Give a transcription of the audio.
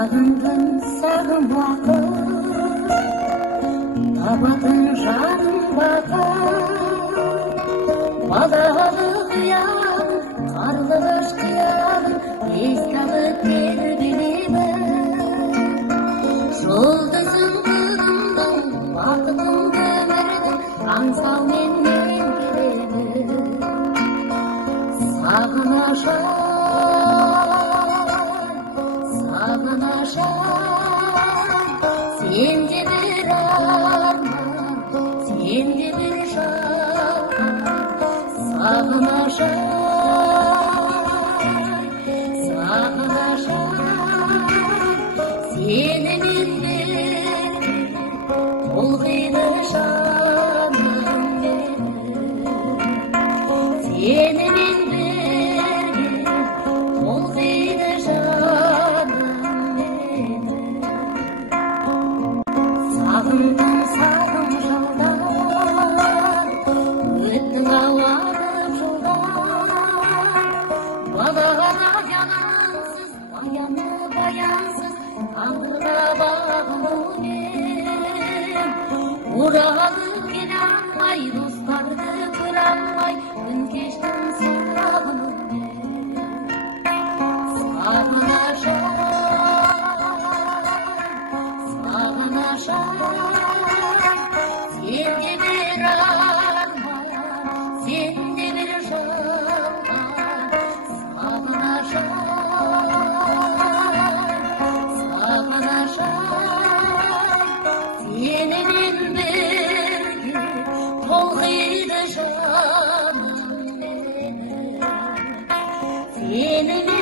Sağındım sağın vakit, tabatın жаным vakit. Badalı kıyam, karlıdır kıyam, esnafı geldiğime. Жұлдызым кырымдың, бақытымды өмірдің, аңсаумен мен келемін. Сағынашам, сағынашам, сен де бір арман, сен де бір жан. Сағынашам, сағынашам, сені толғиды жаным менің, сенімен бірге толғиды жаным менің. Сағындым сағым жылдар, өттің ауланып жылдар. Балағана янансыз, аяны баянсыз, аңға бағынумен. Ұрағанын келе алмай, достарды көре алмай, күн кештім сағынумен. Сағынашам, сағынашам, сен де бір арман, сен де бір жан. Сағынашам, сағынашам, сенімен бірге толғиды жаным менің, сенімен